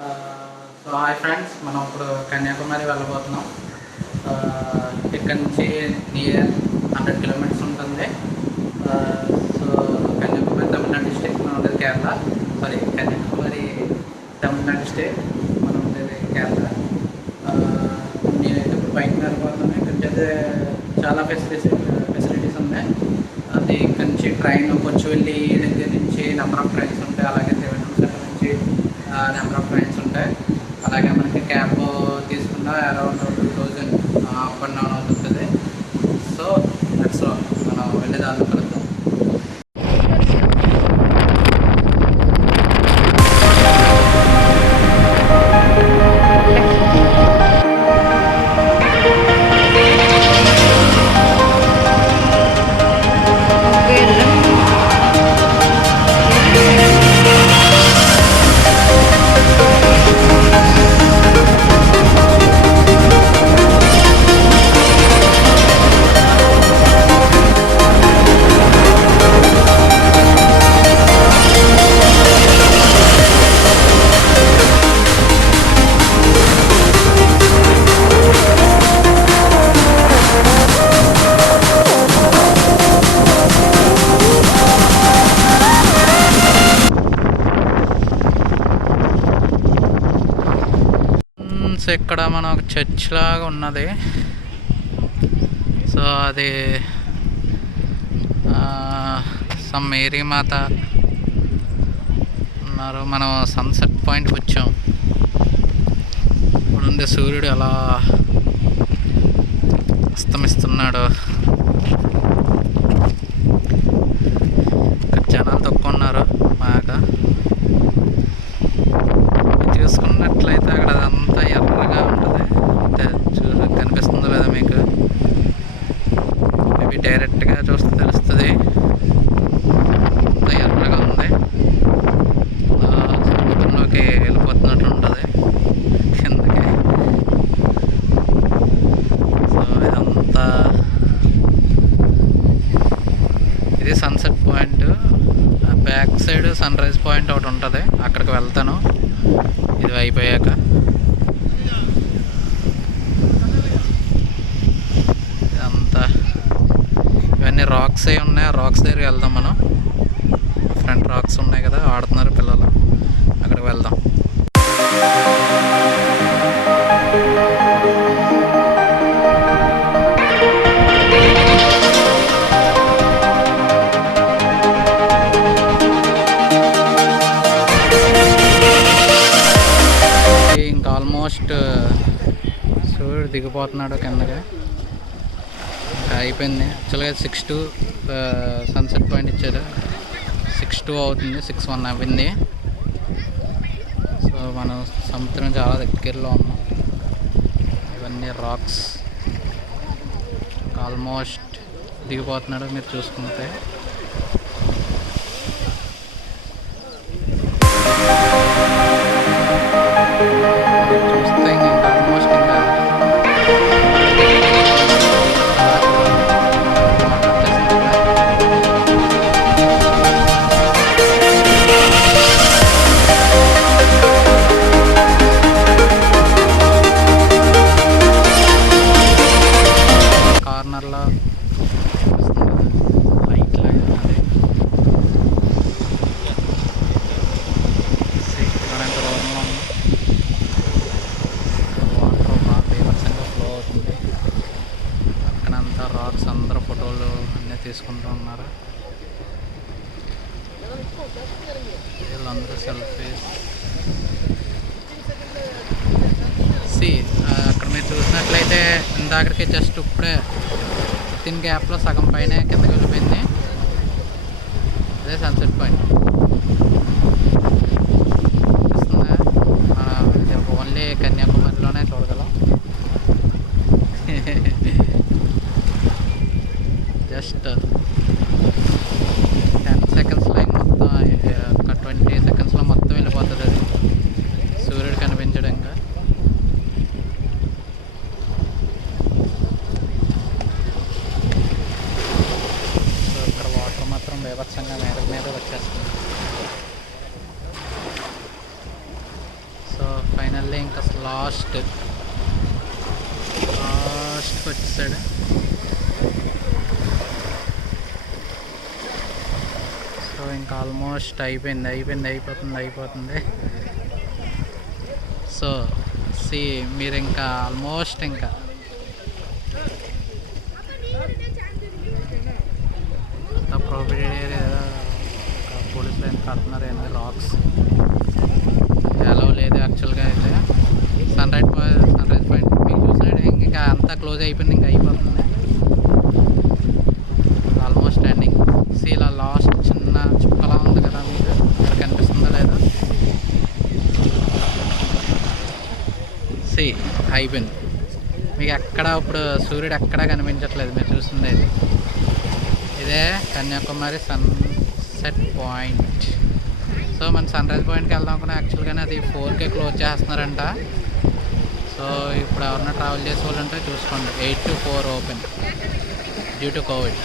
So hi friends, మనం ఇప్పుడు కన్యాకుమారి వెళ్ళబోతున్నాం. ఇక్కడ నుంచి నియర్ 100 కిలోమీటర్స్ ఉంటుంది. సో కన్యాకుమారి తమిళనాడు డిస్ట్రిక్ట్, మనం ఉండేది కేరళ. సారీ, కన్యాకుమారి తమిళనాడు స్టేట్, మనం ఉండేది కేరళ. నేనైతే ఇప్పుడు బైక్ వెళ్ళిపోతున్నాను. ఇక్కడ నుంచి చాలా ఫెసిలిటీస్ ఉన్నాయి. అది ఇక్కడ నుంచి ట్రైన్ కొచ్చువెల్లి దగ్గర నుంచి నెంబర్ ఆఫ్ ట్రైన్స్ ఉంటాయి. అలాగే త్రివేంద్రం నుంచి నెంబర్ ఆఫ్ ట్రైన్స్ ఉంటాయి. అలాగే మనకి క్యాబ్ తీసుకున్న అరౌండ్ 2000 అప్ అండ్ డౌన్ అవుతుంది. సో దట్స్ మనం వెళ్ళే దాంట్లో కలుద్దాం. ఇక్కడ మన ఒక చర్చ్ లాగా ఉన్నది. సో అది సమ్ మేరీ మాత ఉన్నారు. మనం సన్సెట్ పాయింట్కి వచ్చాం. ఇప్పుడుండే సూర్యుడు ఎలా అస్తమిస్తున్నాడు. ఇక్కడ జనాలు తక్కువ ఉన్నారు బాగా. చూసుకున్నట్లయితే అక్కడ అదంతా ఎర్రగా ఉంటుంది. అంటే కనిపిస్తుందో లేదా మీకు? మేబీ డైరెక్ట్గా చూస్తే తెలుస్తుంది. అంతా ఎర్రగా ఉంది. సముద్రంలోకి వెళ్ళిపోతున్నట్టు ఉంటుంది కిందకి. సో ఇదంతా ఇది sunset point. Back side sunrise point ఒకటి ఉంటుంది, అక్కడికి వెళ్తాను ఇది అయిపోయాక. ఇదంతా ఇవన్నీ రాక్స్ అయి ఉన్నాయి. ఆ రాక్స్ దగ్గరికి వెళ్దాం మనం. ఫ్రంట్ రాక్స్ ఉన్నాయి కదా, ఆడుతున్నారు పిల్లలు, అక్కడికి వెళ్దాం. ఆల్మోస్ట్ సూర్యుడు దిగిపోతున్నాడు కిందగా. ఇంకా అయిపోయింది. యాక్చువల్గా 6 సన్సెట్ పాయింట్ ఇచ్చారు. 6:02 అవుతుంది, 6:01 అవ్వింది. సో మనం సముద్రం చాలా దగ్గరలో ఉన్నాం. ఇవన్నీ రాక్స్. ఆల్మోస్ట్ దిగిపోతున్నాడు మీరు చూసుకుంటే. కార్నర్లో లైట్ లైట్ అది ఎంత దూరంలో ఉంది. వాటర్ బాగా బీభత్సంగా ఫ్లో అవుతుంది. అక్కడంతా రాక్స్, అందరూ ఫోటోలు అన్నీ తీసుకుంటూ ఉన్నారు. వీళ్ళందరూ సెల్ఫీస్. అక్కడ మీరు చూసినట్లయితే ఇందాకడికి జస్ట్ ఇప్పుడే వితిన్ గ్యాప్లో సగం పైన కిందకి వెళ్ళిపోయింది. అదే సన్సెట్ పాయింట్. మనం ఓన్లీ కన్యాకుమారిలోనే చూడగలం. జస్ట్ 10 సెకండ్స్లో మొత్తం, ఒక 20 సెకండ్స్లో మొత్తం వెళ్ళిపోతుంది అది సూర్యుడు కనిపించడం. ఇంకా ఇక్కడ వాటర్ మాత్రం బీభత్సంగా మీద వచ్చేస్తుంది. సో ఫైనల్లీ ఇంకా లాస్ట్ వచ్చేసాడు. సో ఇంకా ఆల్మోస్ట్ అయిపోతుంది. సో మీరు ఇంకా ఆల్మోస్ట్ ఇంకా ప్రొహిబిటెడ్ ఏరియా పోలీస్ లైన్ కడుతున్నారు. ఏంటి లాక్స్ ఎలా లేదు యాక్చువల్గా అయితే. సన్ రైజ్ పాయింట్ మీకు చూసినట్టు ఇంకా అంతా క్లోజ్ అయిపోయింది, ఇంకా అయిపోతుంది ఆల్మోస్ట్ ఎండింగ్. ఇలా లాస్ట్ చిన్న చుక్కలా ఉంది కదా, మీకు ఇక్కడ కనిపిస్తుందా లేదా? అయిపోయింది. మీకు ఎక్కడ ఇప్పుడు సూర్యుడు ఎక్కడా కనిపించట్లేదు, మీరు చూస్తుంది అయితే. ఇదే కన్యాకుమారి సన్సెట్ పాయింట్. సో మన సన్ రైజ్ పాయింట్కి వెళ్దాం అనుకున్నా, యాక్చువల్గానే అది 4కే క్లోజ్ చేస్తున్నారంట. సో ఇప్పుడు ఎవరన్నా ట్రావెల్ చేసే వాళ్ళు ఉంటే చూసుకోండి, 8 to 4 open due to Covid.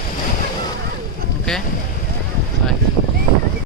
Okay.